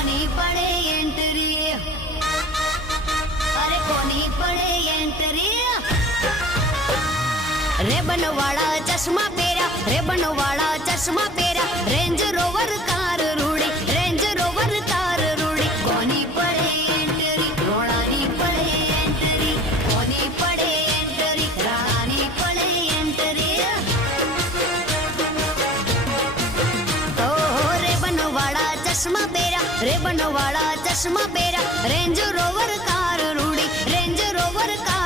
કોની પડે એન્ટ્રી, અરે કોની પડે એન્ટ્રી। રેબન વાળા ચશ્મા પહેર્યા, રેબન વાળા ચશ્મા પહેર્યા, રેન્જ રોવર કાર રૂડી, રેન્જ રોવર કાર રૂડી। કોની પડે એન્ટ્રી, રોણાની પડે એન્ટ્રી, કોની પડે એન્ટ્રી, રાણાની પડે એન્ટ્રી। ઓહો રેબન વાળા ચશ્મા પહેર્યા, રેબન વાળા ચશ્મા પહેર્યા, રેન્જ રોવર કાર રૂડી, રેન્જ રોવર કાર